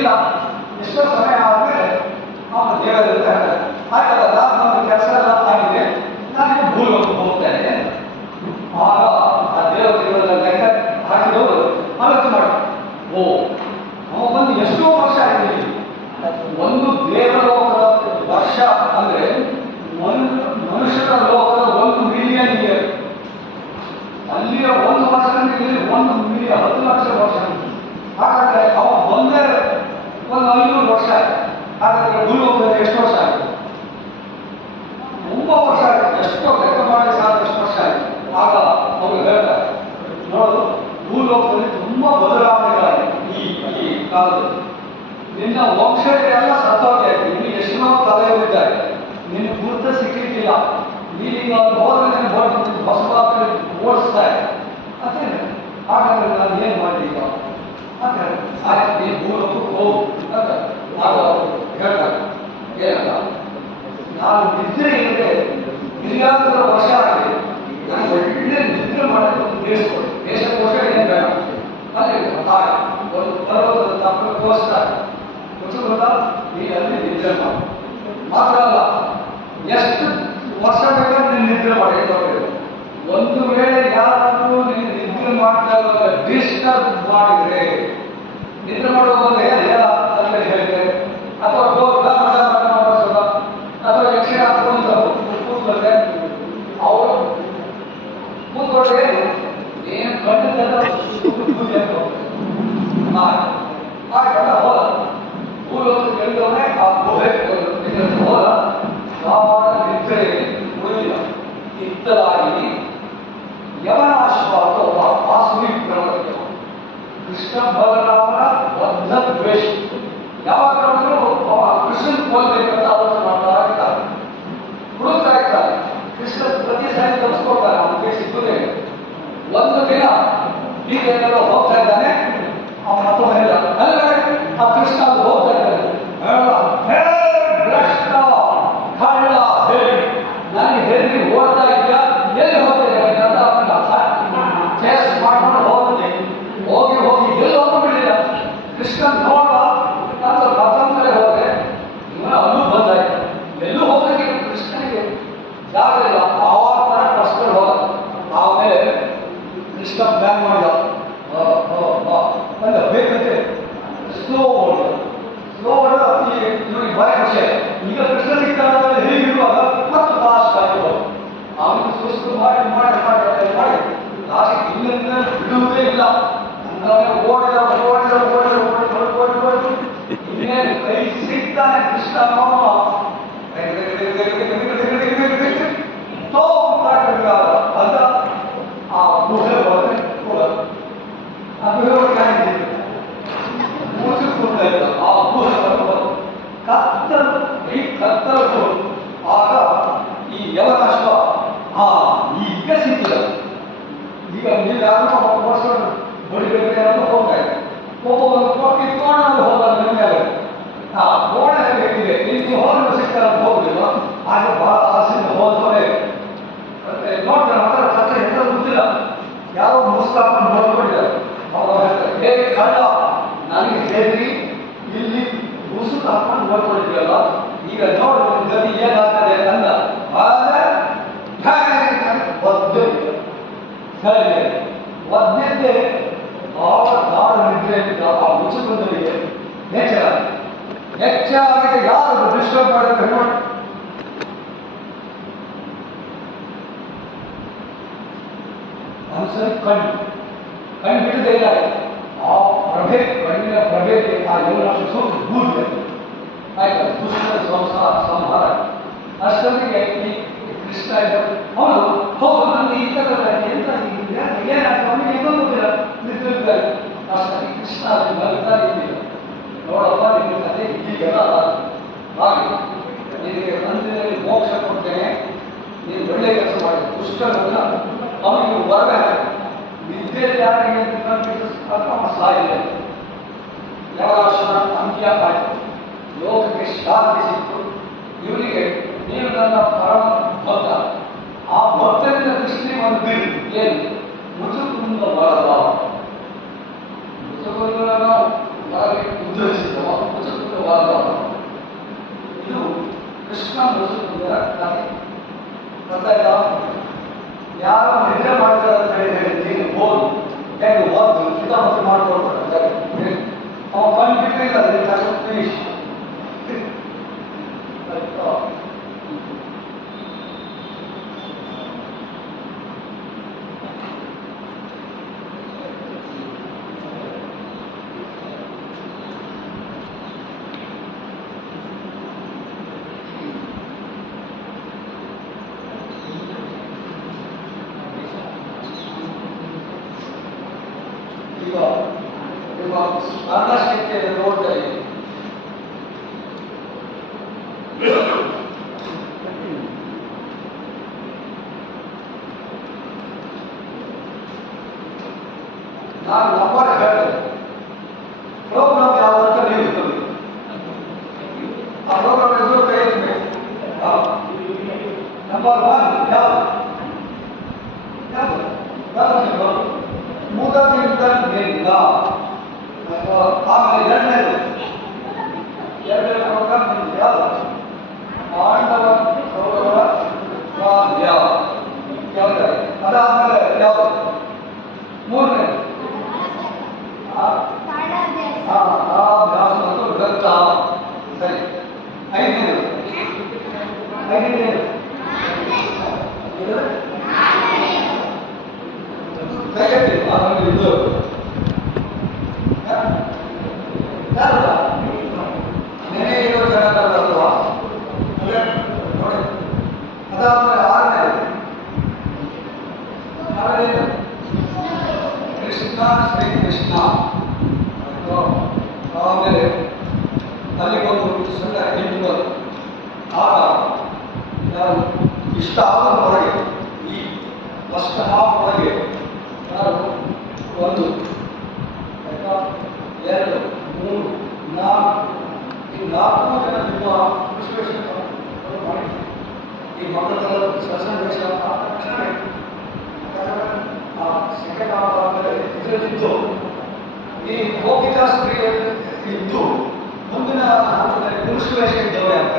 言うた。しまし。ನಿನ್ನ ವಂಶಜರೆಲ್ಲ ಸತ್ತೋಗ್ಯಾಯ್ತು ಇನ್ನು ಎಷ್ಟೋ ತಲೆಯಲ್ಲಿದ್ದಾರೆ? ನಿನ್ನ ಗುರುತ ಸಿಕ್ಕಿಟ್ಟಿಲ್ಲ ನೀನೀಗ ಅವ್ರು ಹೋದ್ರೆ ಹೊರಟು ಹೊಸದಾಗಿ ಓಡಿಸ್ತಾ ಇದೆ ಅದೇ ಹಾಗಾದ್ರೆ ನಾನು ಏನು ಮಾಡಲಿ ಈಗ? ಅಂತ ಹೇಳಿ, ಆಯ್ತು ನೀನು ಭೂಲೋಕಕ್ಕೆ ಹೋಗು ಅಂತ ಆಗ ಹೇಳ್ತಾರೆ. ಏನಲ್ಲ? ನಾನು ನಿದ್ರೆ ಇಲ್ಲದೆ ಹಿರಿಯಾದ ವರ್ಷ ಆಗಿದೆ. ನಾನು ಒಳ್ಳೆ ನಿದ್ರೆ ಮಾಡೋದು ಒಂದು ದೇಶ ಕೊಡಿ ದೇಶಕೋಶ ಏನು ಬೇಡ. ಅಲ್ಲಿ ಒಂದು ಪರ್ವತದ ತಪ್ಪು ತೋರಿಸ್ತಾರೆ. ಗೊತ್ತು ಗೊತ್ತಾ ಅಲ್ಲಿ ನಿದ್ರೆ ಮಾಡು. ಮಾತ್ರ ಅಲ್ಲ, ಎಷ್ಟು ವರ್ಷ ಬೇಕಾದ್ರೆ ನೀನು ನಿದ್ರೆ ಮಾಡಿ ಒಂದು ವೇಳೆ ಯಾರಾದರೂ ನೀನು ನಿದ್ರೆ ಮಾಡ್ತಾ ಡಿಸ್ಟರ್ಬ್ ಮಾಡಿದ್ರೆ, ನಿದ್ರೆ ಮಾಡುವಾಗ ಎಲ್ಲ ಅಂತ ಹೋಗ ಅಥವಾ ಒದ್ದಿದ್ದೆ ಆವ ಗಾಢ ನಿದ್ರೆಯಿಂದ ಆ ಮುಸುಕುಂದರಿಗೆ ಎಚ್ಚರ ಎಚ್ಚರ ಯಾರು ಡಿಸ್ಟರ್ಬ್ ಮಾಡಿದ್ರೆ ನೋಡಿ ಮನುಷ್ಯನ ಕಣ್ಣು ಕಣ್ಣು ಬಿಡದೇ ಇಲ್ಲ ಆ ಪ್ರಭೆ ಕಣ್ಣಿನ ಪ್ರಭೆಗೆ ಆ ಎಲ್ಲ ಸ್ವಲ್ಪ ಗೂಡ್ಬೇಕು ಆಯ್ತಾ ದುಷ್ಟ ಸಂಸಾರ ಸಂಹಾರ ಅಷ್ಟೊತ್ತಿಗೆ ಈ ಕೃಷ್ಣ ಇದ್ದ- ಅವನು ಮಾಡಿ ದುಷ್ಟರನ್ನ ಅವನಿಗೆ ವರ್ಗ ವಿದ್ಯೆ ಯಾರಿಗೆ ಅವ ಸಾಯಿಲ್ಲ ಯಾವರಾಶನ ಅಂತ್ಯ ಆಯಿತು ಲೋಕಕ್ಕೆ ಶಾಂತಿ ಸಿಕ್ತು ಇವನಿಗೆ ನೀನು ನನ್ನ ಪರಮ ಭಕ್ತ ಆ ಭಕ್ತರಿಂದ ಕೃಷ್ಣನಿಗೆ ಒಂದು ಬಿಡು ಏನು ಮುಸುಕುಂದ ವರದ ಮುಸುಕುಂದನ ಹೊರಗೆ ಉದ್ಧರಿಸಿದವ ಭಾಗವತ ಇದು ಕೃಷ್ಣ ಮುಸುಕುಂದರ ಕಥೆ ಗೊತ್ತಾಯ್ತಾ ಯಾರು ನಿದ್ರೆ ಮಾಡ್ತಾರೆ ಅಂತ ಹೇಳಿ ಹೇಳಿ ನೀನು ಹೋಗಿ ಹೇಗೆ ಓದು ಕಿತಾಪತಿ ಮಾಡ್ಕೊಳ್ತಾರೆ ಅವ ಕಣ್ಣು ಬಿಟ್ಟರೆ ಇಲ್ಲ ಅದಕ್ಕೆ ತಕ್ಷಣ ಫಿನಿಶ್ ಇಷ್ಟ ಹೊರಗೆ ಈ ಫಸ್ಟ್ ಹಾಫ್ ಒಳಗೆ ನಾನು ಒಂದು? ಎರಡು, ಮೂರು, ನಾಲ್ಕು, ಈ ನಾಲ್ಕು ಜನ ನಿಮ್ಮ ವಿಶ್ಲೇಷಣೆ ಮಾಡಿ ಈ ಮಕ್ಕಳ ಸಣ್ಣ ವಿಷಯ ಆ ಸೆಕೆಂಡ್ ಹಾಫ್ ಆದರೆ ಇದರಲ್ಲಿದ್ದು ಈ ಹೋಗಿದ ಸ್ತ್ರೀ ಇದ್ದು, ಮುಂದಿನ ಹಂತದಲ್ಲಿ ಪುರುಷ ವೇಷ ಇದ್ದವರೇ ಅಂತ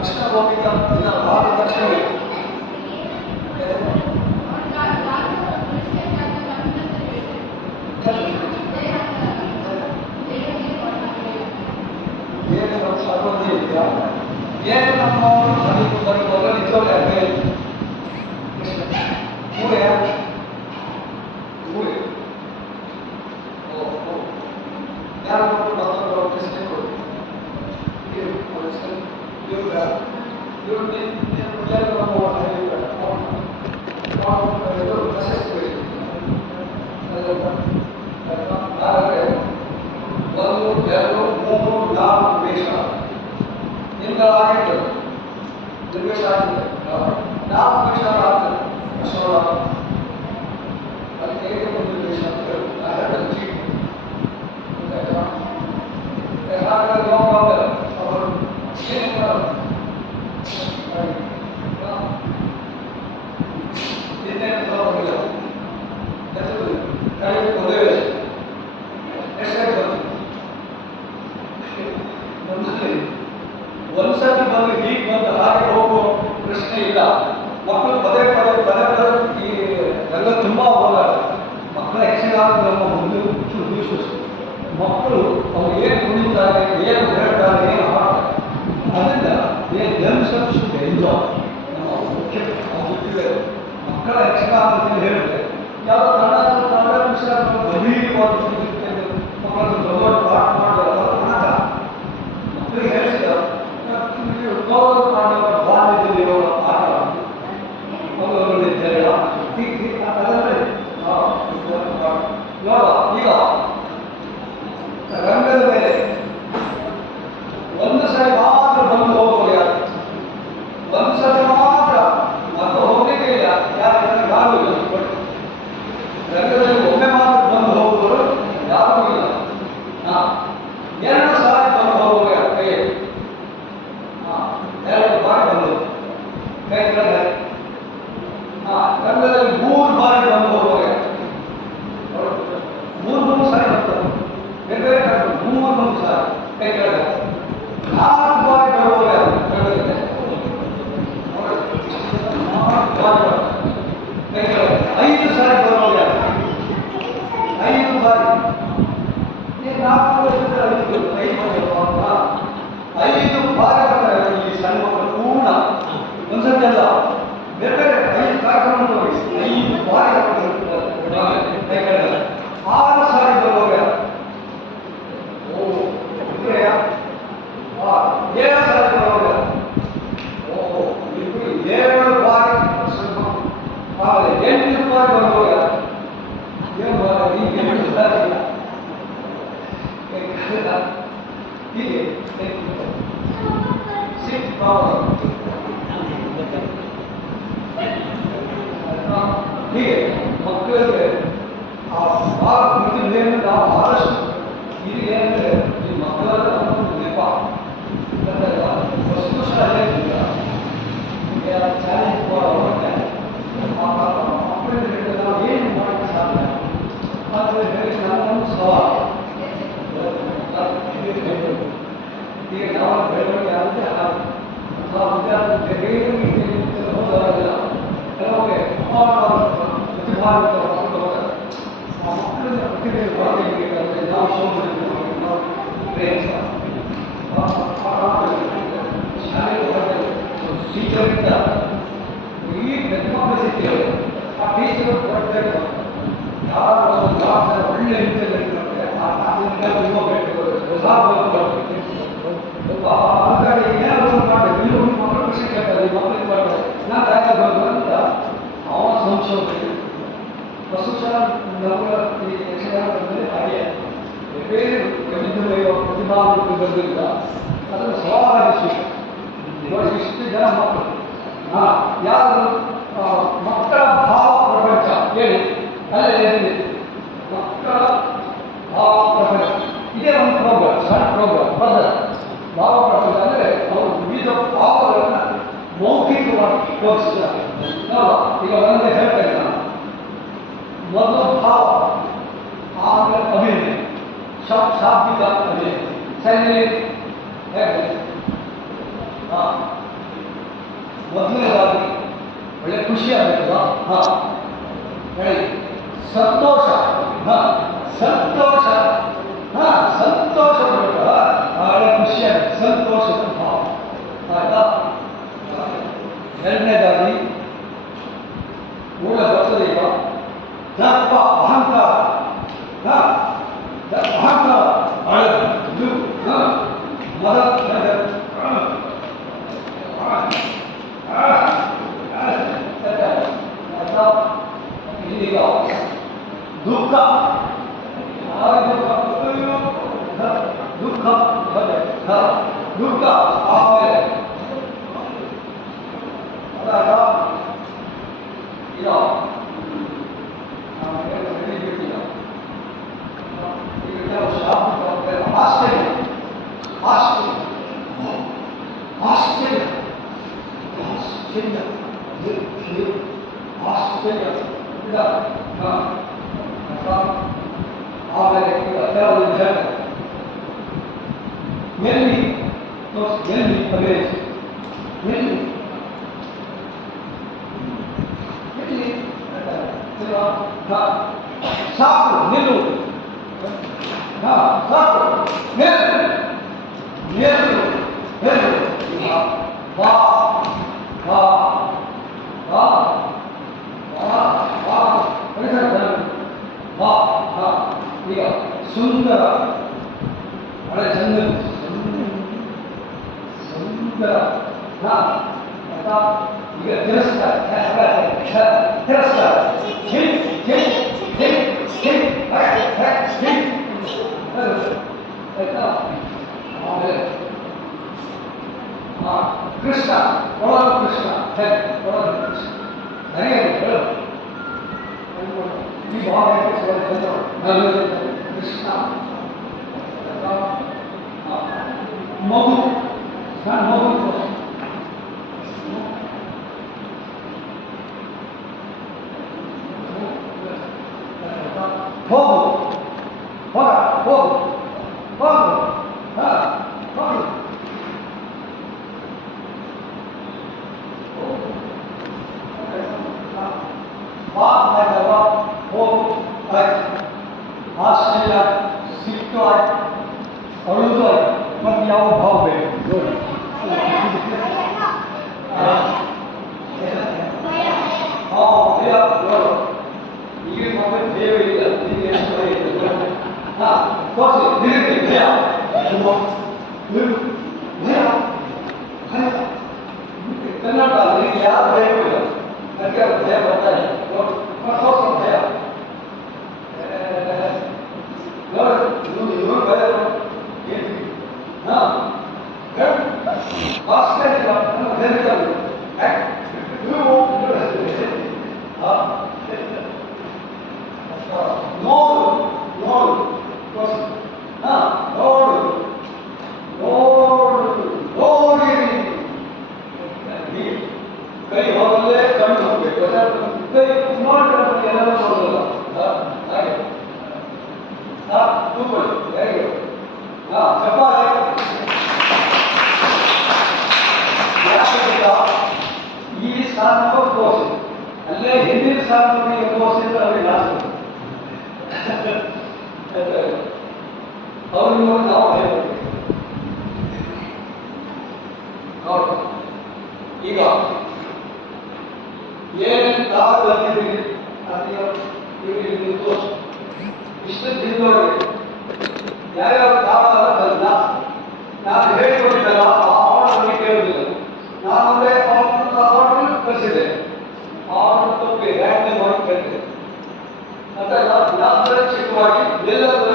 దక్షిణ గోపితం ఇలా భారత దక్షిణ ఏ నమ్మకం సమీప నిజంగా செய்யலாம் நீங்கள் ஆகிட்டோம் நிர்வேஷாக நாம் நிர்வேஷாக அசோலாம் அது கேட்கும் நிர்வேஷாக அகற்றம் என்ன கழிவு ಒಂದ್ಸತಿ ಬಂದು ಹೀಗೆ ಬಂದು ಹಾಗೆ ಹೋಗುವ ಪ್ರಶ್ನೆ ಇಲ್ಲ. ಮಕ್ಕಳು ಪದೇ ಪದೇ ಪದೇ ಪದೇ ಈ ಎಲ್ಲ ತುಂಬ ಹೋರಾಟ. ಮಕ್ಕಳ ಯಕ್ಷಗಾನ ನಮ್ಮ ಮುಂದೆ ಉದ್ದೇಶ ಮಕ್ಕಳು ಅವ್ರು ಏನು ಕುಣಿತಾರೆ, ಏನು ಹೇಳ್ತಾರೆ, ಏನು ಹಾಡ್ತಾರೆ ಅದರಿಂದ ಏನು ಜನ್ಸನ್ಸುತ್ತೆ ಎಲ್ಲೋ ನಮ್ಮ ಮುಖ್ಯ ಅವ್ರು ಮಕ್ಕಳ ಹೆಚ್ಚಿನ ಅಂತ ಹೇಳಿದ್ರೆ ಯಾವ ಹೇಳಿದ್ವಿ ಪಕ್ಕ ಭಾವ ಪ್ರಪಂಚ ಇದೇ ಒಂದು ಪ್ರೋಗ್ರಾಮ್ ಸಣ್ಣ ಪ್ರೋಗ್ರಾಮ್ ಬದಲ ಭಾವ ಪ್ರಪಂಚ ಅಂದರೆ ಅವರು ವಿವಿಧ ಭಾವಗಳನ್ನು ಮೌಖಿಕವಾಗಿ ತೋರಿಸಿದ್ದಾರೆ ಈಗ ಒಂದೇ ಹೇಳ್ತೇನೆ ನಾನು ಮೊದಲು ಭಾವ ಆಮೇಲೆ ಅಭಿನಯ ಶಾಪ್ ಶಾಬ್ದಿಕ ಅಭಿನಯ ಸರಿ ಮೊದಲನೇದಾಗಿ ಒಳ್ಳೆ ಖುಷಿ ಆಗುತ್ತಲ್ಲ ಹಾಂ when we first when we average when we when we the the sharp nilo the sharp nil nil nil ba ba ba ba ba 그래서 저는 와, 아, 이거 순더라. 원래 저는 Krishna. Mom, son, ಕಣ್ಣು ಹೋಗ್ಬೇಕು ಅದರ ಕೈ ಮಾಡಿದ್ರೆ ಎಲ್ಲರೂ ನೋಡಲ್ಲ ಹಾ, ಹಾಗೆ ಹಾ ಕೂತ್ಕೊಳ್ಳಿ ಹೇಗೆ ಹಾ ಚಪ್ಪಾಳೆ ಯಾಕೆ ಗೊತ್ತಾ? ಈ ಸಾಧನ ಕೋರ್ಸ್ ಅಲ್ಲೇ ಹಿಂದಿನ ಸಾಧನ ಕೋರ್ಸ್ ಅಂತ ಅವ್ರಿಗೆ ಲಾಸ್ಟ್ ಅವ್ರಿಗೆ ನೋಡಿ ನಾವು 얘는 나아가 드리는 아니요 여기는 또 있을 딜러를 야야 나아가 달라 나 해외로 달라 아무리 깨우는 나 원래 아무리 아무리 그러시네 아무리 또 배가 있는 걸 그래 अतः ना ना तरह चिकवाड़ी दिल लगा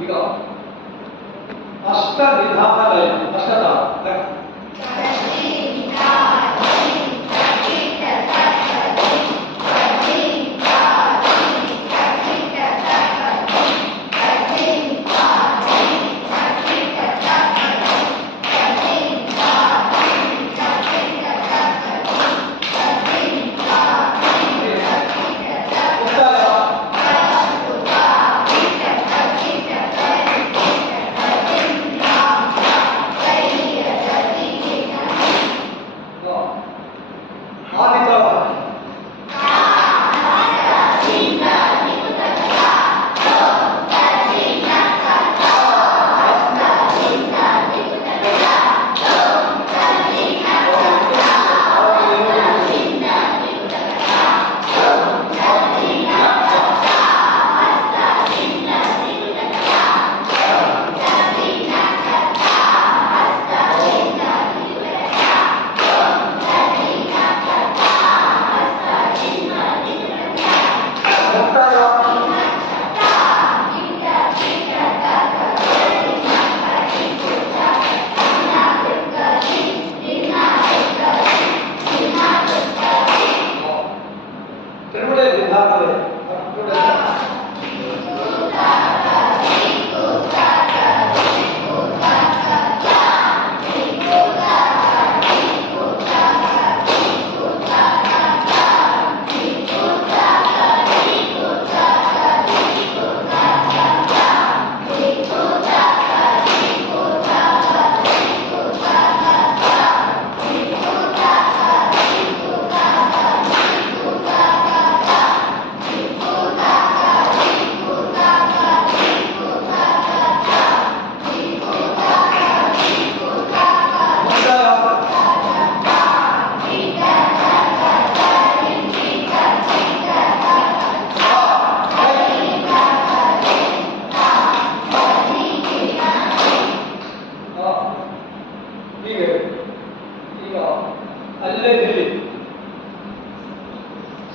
ಈಗ ಅಷ್ಟ ವಿಧಾನಲಯ ಅಷ್ಟದ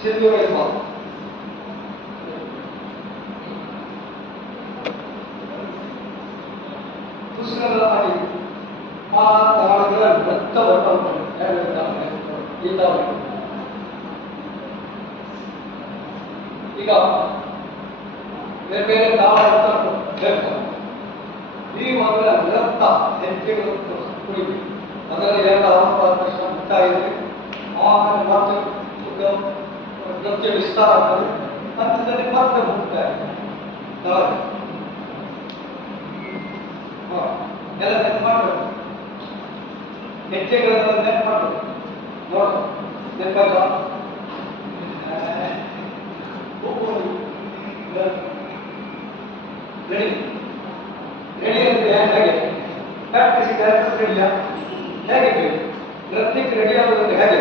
先给我一口。Zatem na tym wtedy patrzę w te. Dalej. ಎಲ್ಲ ಸೆಟ್ ಮಾಡಬೇಕು ಹೆಜ್ಜೆಗಳನ್ನು ಸೆಟ್ ಮಾಡಬೇಕು ನೋಡು ಲೆಕ್ಕಾಚಾರ ರೆಡಿ ರೆಡಿ ಅಂದರೆ ಹೇಗೆ ಪ್ರಾಕ್ಟಿಸ್ ಕ್ಯಾರೆಕ್ಟರ್ಸ್ ಇಲ್ಲ ಹೇಗೆ ಗ್ರಂಥಿಕ್ ರೆಡಿ ಆಗೋದು ಹೇಗೆ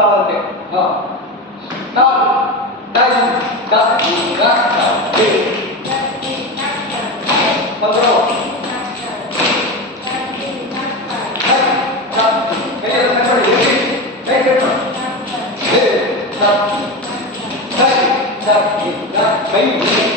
나왔대. 자, 자, 자, 자, 자, 자, 자, 자, 자, 자, 자, 자, 자, 자, 자, 자, 자, 자,